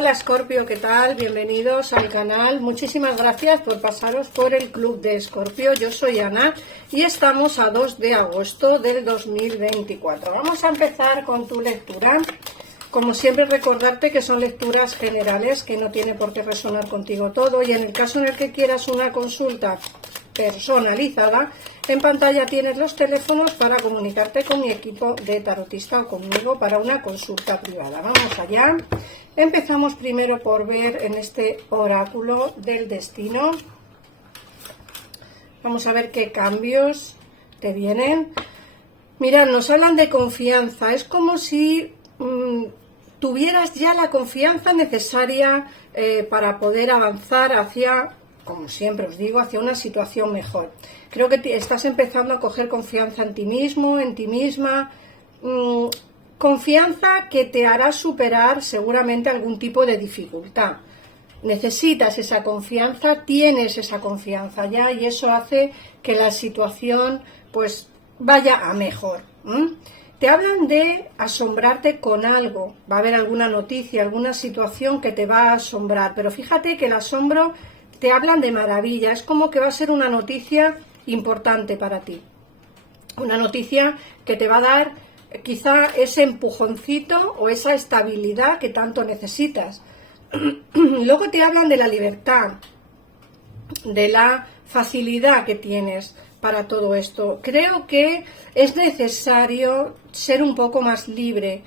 Hola Escorpio, ¿qué tal? Bienvenidos al canal. Muchísimas gracias por pasaros por el Club de Escorpio. Yo soy Ana y estamos a 2 de agosto del 2024. Vamos a empezar con tu lectura. Como siempre, recordarte que son lecturas generales, que no tiene por qué resonar contigo todo, y en el caso en el que quieras una consulta personalizada, en pantalla tienes los teléfonos para comunicarte con mi equipo de tarotista o conmigo para una consulta privada. Vamos allá. Empezamos primero por ver en este oráculo del destino. Vamos a ver qué cambios te vienen. Mirad, nos hablan de confianza. Es como si tuvieras ya la confianza necesaria para poder avanzar hacia, como siempre os digo, hacia una situación mejor. Creo que estás empezando a coger confianza en ti mismo, en ti misma, confianza que te hará superar seguramente algún tipo de dificultad. Necesitas esa confianza, tienes esa confianza ya, y eso hace que la situación pues vaya a mejor. Te hablan de asombrarte con algo, va a haber alguna noticia, alguna situación que te va a asombrar, pero fíjate que el asombro te hablan de maravilla, es como que va a ser una noticia importante para ti, una noticia que te va a dar quizá ese empujoncito o esa estabilidad que tanto necesitas. Luego te hablan de la libertad, de la facilidad que tienes para todo esto. Creo que es necesario ser un poco más libre.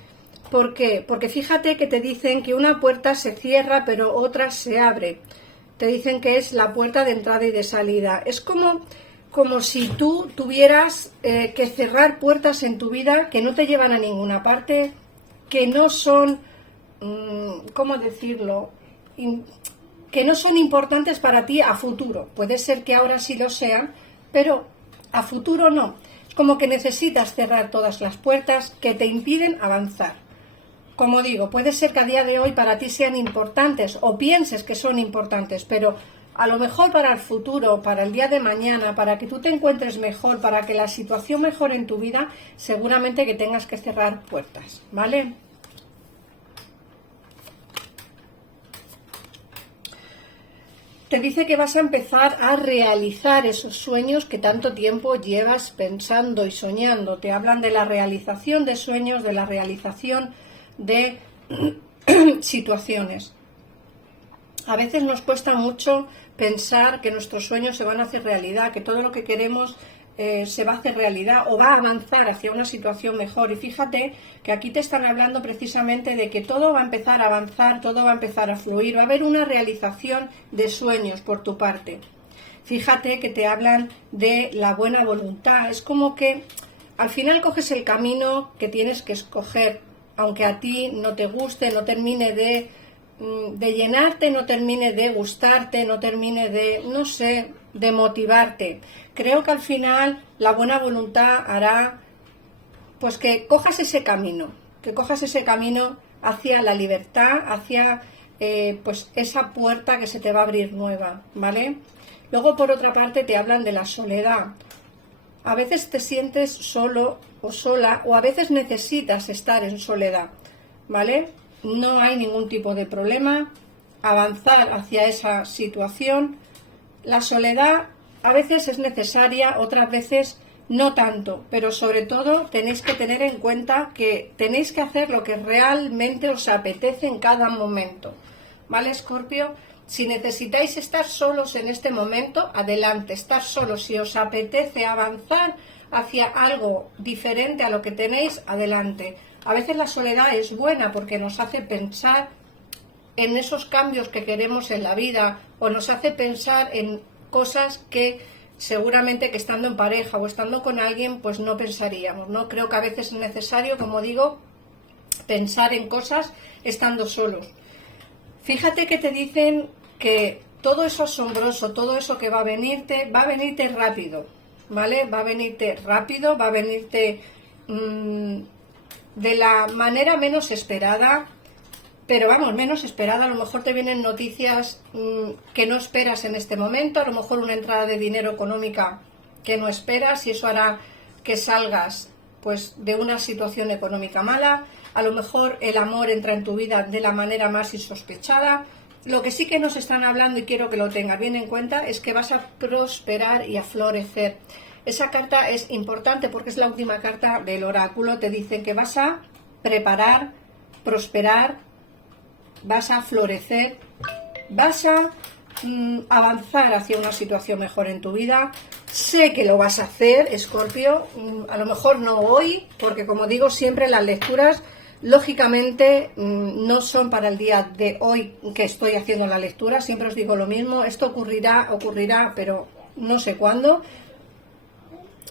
¿Por qué? Porque fíjate que te dicen que una puerta se cierra pero otra se abre. Te dicen que es la puerta de entrada y de salida. Es como si tú tuvieras que cerrar puertas en tu vida que no te llevan a ninguna parte, que no son, ¿cómo decirlo?, que no son importantes para ti a futuro. Puede ser que ahora sí lo sean, pero a futuro no. Es como que necesitas cerrar todas las puertas que te impiden avanzar. Como digo, puede ser que a día de hoy para ti sean importantes o pienses que son importantes, pero a lo mejor para el futuro, para el día de mañana, para que tú te encuentres mejor, para que la situación mejore en tu vida, seguramente que tengas que cerrar puertas, ¿vale? Te dice que vas a empezar a realizar esos sueños que tanto tiempo llevas pensando y soñando. Te hablan de la realización de sueños, de la realización de situaciones. A veces nos cuesta mucho pensar que nuestros sueños se van a hacer realidad, que todo lo que queremos se va a hacer realidad o va a avanzar hacia una situación mejor. Y fíjate que aquí te están hablando precisamente de que todo va a empezar a avanzar, todo va a empezar a fluir, va a haber una realización de sueños por tu parte. Fíjate que te hablan de la buena voluntad. Es como que al final coges el camino que tienes que escoger, aunque a ti no te guste, no termine de llenarte, no termine de gustarte, no termine de, no sé, de motivarte. Creo que al final la buena voluntad hará pues que cojas ese camino, hacia la libertad, hacia pues esa puerta que se te va a abrir nueva, ¿vale? Luego, por otra parte, te hablan de la soledad. A veces te sientes solo o sola, o a veces necesitas estar en soledad, ¿vale? No hay ningún tipo de problema, avanzar hacia esa situación. La soledad a veces es necesaria, otras veces no tanto, pero sobre todo tenéis que tener en cuenta que tenéis que hacer lo que realmente os apetece en cada momento, ¿vale, Escorpio? Si necesitáis estar solos en este momento, adelante, estar solos. Si os apetece avanzar hacia algo diferente a lo que tenéis, adelante. A veces la soledad es buena porque nos hace pensar en esos cambios que queremos en la vida, o nos hace pensar en cosas que seguramente que estando en pareja o estando con alguien pues no pensaríamos, ¿no? Creo que a veces es necesario, como digo, pensar en cosas estando solos. Fíjate que te dicen que todo eso asombroso, todo eso que va a venirte rápido, ¿vale? Va a venirte rápido, va a venirte de la manera menos esperada, pero vamos, menos esperada. A lo mejor te vienen noticias que no esperas en este momento, a lo mejor una entrada de dinero económica que no esperas, y eso hará que salgas pues de una situación económica mala. a lo mejor el amor entra en tu vida de la manera más insospechada. Lo que sí que nos están hablando, y quiero que lo tengas bien en cuenta, es que vas a prosperar y a florecer. Esa carta es importante porque es la última carta del oráculo. Te dicen que vas a preparar, prosperar, vas a florecer, vas a avanzar hacia una situación mejor en tu vida. Sé que lo vas a hacer, Escorpio, a lo mejor no hoy, porque como digo siempre, las lecturas lógicamente no son para el día de hoy que estoy haciendo la lectura. Siempre os digo lo mismo, esto ocurrirá, pero no sé cuándo.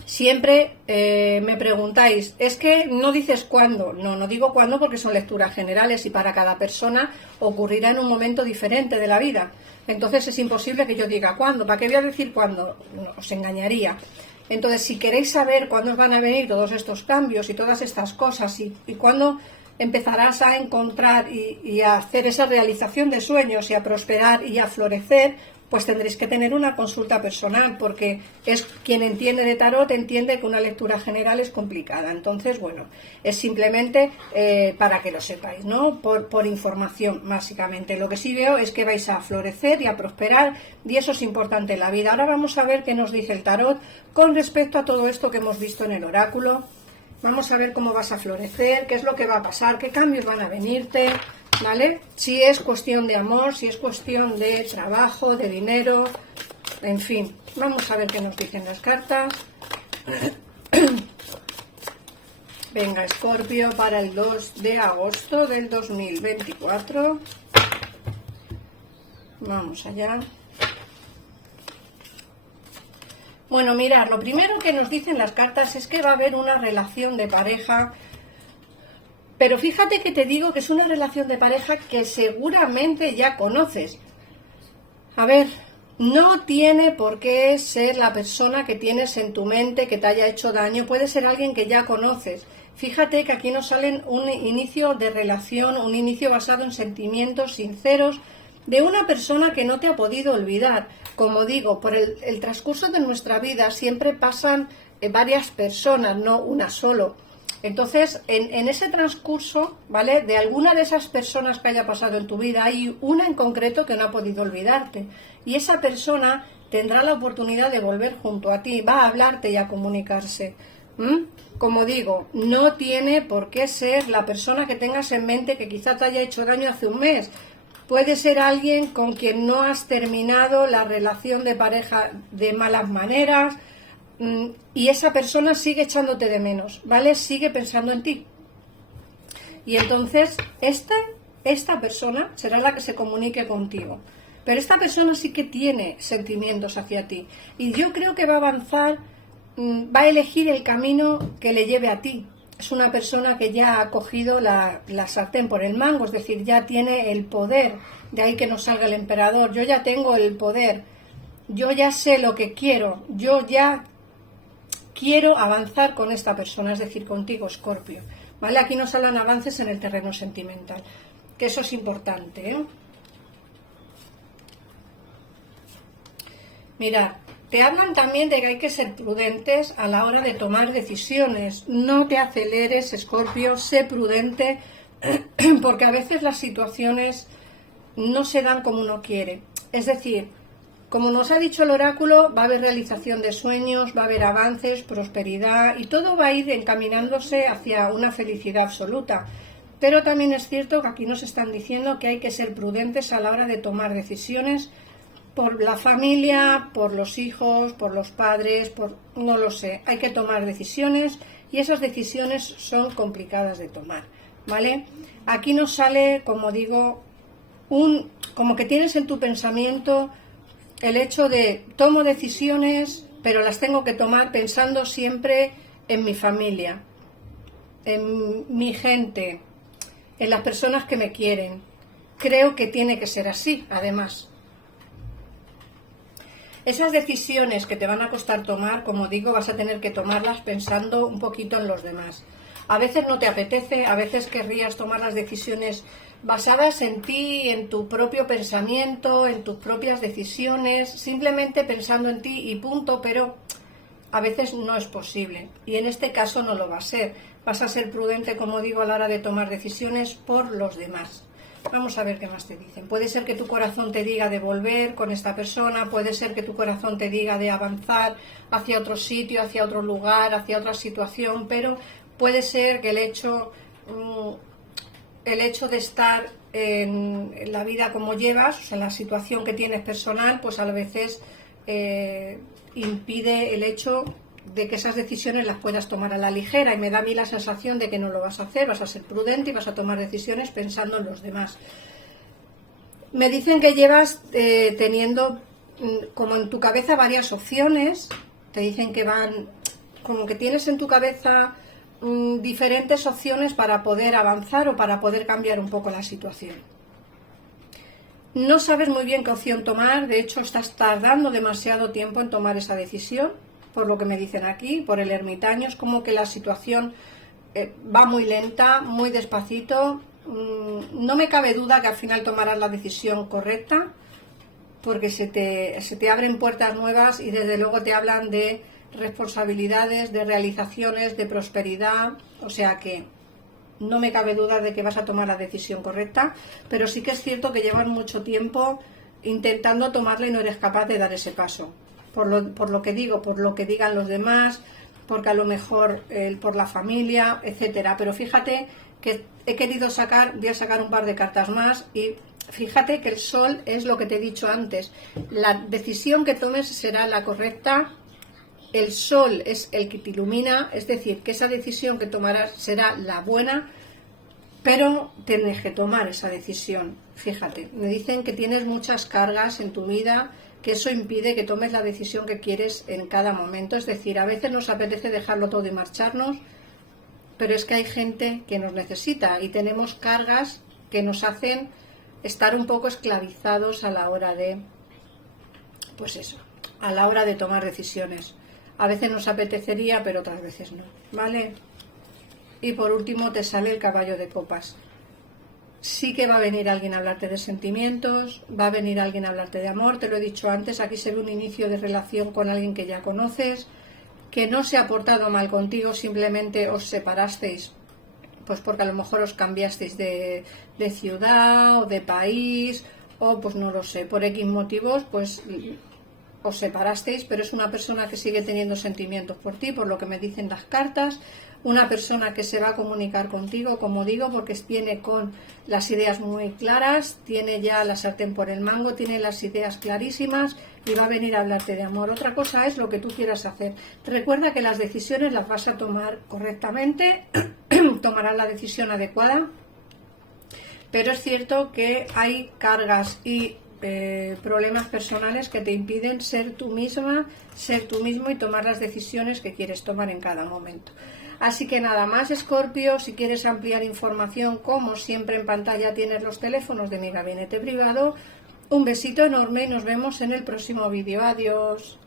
Siempre me preguntáis, es que no dices cuándo. No digo cuándo porque son lecturas generales y para cada persona ocurrirá en un momento diferente de la vida. Entonces es imposible que yo diga cuándo. ¿Para qué voy a decir cuándo? Os engañaría. Entonces, si queréis saber cuándo van a venir todos estos cambios y todas estas cosas y cuándo empezarás a encontrar y a hacer esa realización de sueños y a prosperar y a florecer, pues tendréis que tener una consulta personal, porque es quien entiende de tarot entiende que una lectura general es complicada. Entonces, bueno, es simplemente para que lo sepáis, ¿no? Por información, básicamente. Lo que sí veo es que vais a florecer y a prosperar, y eso es importante en la vida. Ahora vamos a ver qué nos dice el tarot con respecto a todo esto que hemos visto en el oráculo. Vamos a ver cómo vas a florecer, qué es lo que va a pasar, qué cambios van a venirte, ¿vale? Si es cuestión de amor, si es cuestión de trabajo, de dinero, en fin. Vamos a ver qué nos dicen las cartas. Venga, Escorpio, para el 2 de agosto del 2024. Vamos allá. Bueno, mirad, lo primero que nos dicen las cartas es que va a haber una relación de pareja, pero fíjate que te digo que es una relación de pareja que seguramente ya conoces. A ver, no tiene por qué ser la persona que tienes en tu mente que te haya hecho daño, puede ser alguien que ya conoces. Fíjate que aquí nos salen un inicio de relación, un inicio basado en sentimientos sinceros, de una persona que no te ha podido olvidar. Como digo, por el transcurso de nuestra vida siempre pasan varias personas, no una solo. Entonces, en ese transcurso, ¿vale?, de alguna de esas personas que haya pasado en tu vida, hay una en concreto que no ha podido olvidarte. Y esa persona tendrá la oportunidad de volver junto a ti, va a hablarte y a comunicarse. Como digo, no tiene por qué ser la persona que tengas en mente que quizá te haya hecho daño hace un mes. Puede ser alguien con quien no has terminado la relación de pareja de malas maneras y esa persona sigue echándote de menos, ¿vale? Sigue pensando en ti. Y entonces esta persona será la que se comunique contigo. Pero esta persona sí que tiene sentimientos hacia ti. Y yo creo que va a avanzar, va a elegir el camino que le lleve a ti. Es una persona que ya ha cogido la sartén por el mango, es decir, ya tiene el poder. De ahí que nos salga el emperador. Yo ya tengo el poder. Yo ya sé lo que quiero. Yo ya quiero avanzar con esta persona, es decir, contigo, Escorpio. ¿Vale? Aquí nos salen avances en el terreno sentimental, que eso es importante, ¿eh? Mirad, te hablan también de que hay que ser prudentes a la hora de tomar decisiones. No te aceleres, Escorpio, sé prudente, porque a veces las situaciones no se dan como uno quiere. Es decir, como nos ha dicho el oráculo, va a haber realización de sueños, va a haber avances, prosperidad y todo va a ir encaminándose hacia una felicidad absoluta. Pero también es cierto que aquí nos están diciendo que hay que ser prudentes a la hora de tomar decisiones por la familia, por los hijos, por los padres, no lo sé. Hay que tomar decisiones y esas decisiones son complicadas de tomar, ¿vale? Aquí nos sale, como digo, como que tienes en tu pensamiento el hecho de tomo decisiones, pero las tengo que tomar pensando siempre en mi familia, en mi gente, en las personas que me quieren. Creo que tiene que ser así, además. Esas decisiones que te van a costar tomar, como digo, vas a tener que tomarlas pensando un poquito en los demás. A veces no te apetece, a veces querrías tomar las decisiones basadas en ti, en tu propio pensamiento, en tus propias decisiones, simplemente pensando en ti y punto, pero a veces no es posible, y en este caso no lo va a ser. Vas a ser prudente, como digo, a la hora de tomar decisiones por los demás. Vamos a ver qué más te dicen. Puede ser que tu corazón te diga de volver con esta persona, puede ser que tu corazón te diga de avanzar hacia otro sitio, hacia otro lugar, hacia otra situación, pero puede ser que el hecho de estar en la vida como llevas, o sea, en la situación que tienes personal, pues a veces impide el hecho de que esas decisiones las puedas tomar a la ligera, y me da a mí la sensación de que no lo vas a hacer, vas a ser prudente y vas a tomar decisiones pensando en los demás. Me dicen que llevas teniendo como en tu cabeza varias opciones, te dicen que van, como que tienes en tu cabeza diferentes opciones para poder avanzar o para poder cambiar un poco la situación. No sabes muy bien qué opción tomar, de hecho estás tardando demasiado tiempo en tomar esa decisión, por lo que me dicen aquí, por el ermitaño. Es como que la situación va muy lenta, muy despacito. No me cabe duda que al final tomarás la decisión correcta, porque se te abren puertas nuevas y desde luego te hablan de responsabilidades, de realizaciones, de prosperidad, o sea que no me cabe duda de que vas a tomar la decisión correcta, pero sí que es cierto que llevas mucho tiempo intentando tomarla y no eres capaz de dar ese paso, por lo que digo, por lo que digan los demás, porque a lo mejor por la familia, etcétera. Pero fíjate que voy a sacar un par de cartas más, y fíjate que el sol es lo que te he dicho antes, la decisión que tomes será la correcta. El sol es el que te ilumina, es decir, que esa decisión que tomarás será la buena, pero tienes que tomar esa decisión. Fíjate, me dicen que tienes muchas cargas en tu vida, que eso impide que tomes la decisión que quieres en cada momento. Es decir, a veces nos apetece dejarlo todo y marcharnos, pero es que hay gente que nos necesita y tenemos cargas que nos hacen estar un poco esclavizados a la hora de, pues eso, a la hora de tomar decisiones. A veces nos apetecería, pero otras veces no, ¿vale? Y por último te sale el caballo de copas. Sí que va a venir alguien a hablarte de sentimientos, va a venir alguien a hablarte de amor, te lo he dicho antes, aquí se ve un inicio de relación con alguien que ya conoces, que no se ha portado mal contigo, simplemente os separasteis, pues porque a lo mejor os cambiasteis de ciudad o de país, o pues no lo sé, por X motivos, pues os separasteis, pero es una persona que sigue teniendo sentimientos por ti, por lo que me dicen las cartas, una persona que se va a comunicar contigo, como digo, porque viene con las ideas muy claras, tiene ya la sartén por el mango, tiene las ideas clarísimas y va a venir a hablarte de amor. Otra cosa es lo que tú quieras hacer. Recuerda que las decisiones las vas a tomar correctamente, tomarás la decisión adecuada, pero es cierto que hay cargas y problemas personales que te impiden ser tú misma, ser tú mismo y tomar las decisiones que quieres tomar en cada momento. Así que nada más, Escorpio. Si quieres ampliar información, como siempre en pantalla tienes los teléfonos de mi gabinete privado. Un besito enorme y nos vemos en el próximo vídeo. Adiós.